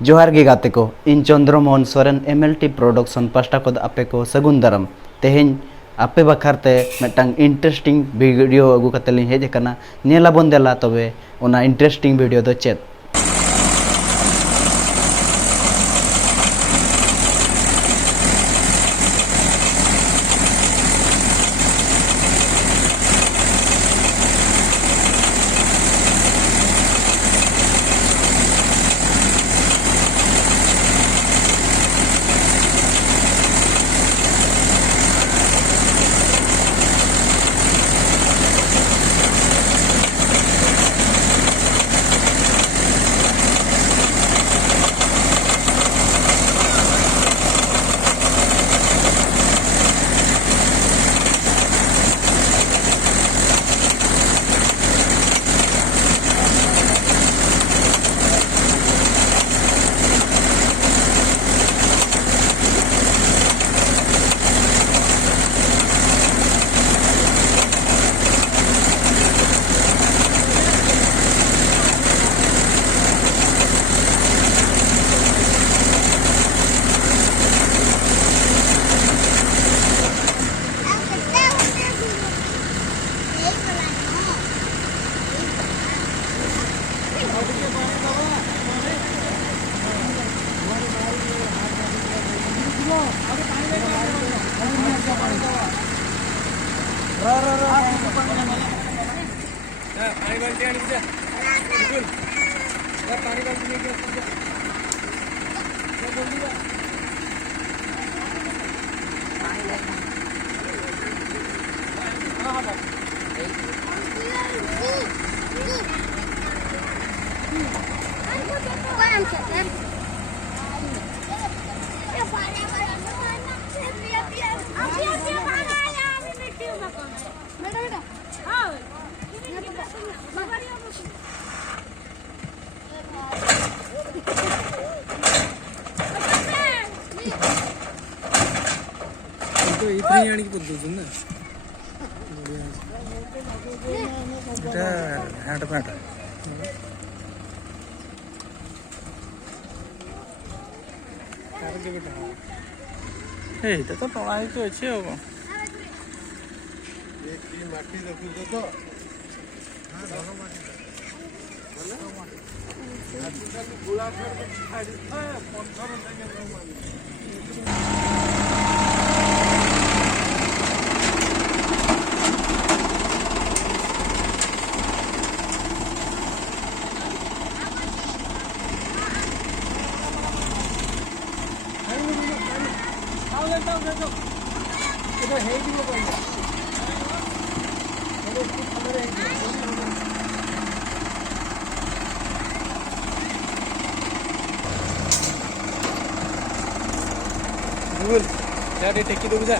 जोहार गे गाते को इन चंद्रमोहन सोरेन MLT प्रोडक्शन पास्टा को आपे को सगुन दाराम तेहें आपे बखारते मिटंग इंटरेस्टिंग वीडियो अगू कते लिं हेज कना नेलाबोन देला तबे ओना इंटरेस्टिंग वीडियो दो चेत इतनी आनी की पद्धति ना এটা হ্যান্ড প্যান্ট এইটা তো টଣା ହେଇକି ଅଛି ଆଉ କ'ଣ ମାଟି ଦେଖୁଛ ତ ଗୁଳା ଛାଡ଼ି ପଥର Jadi टेकी दो बुझा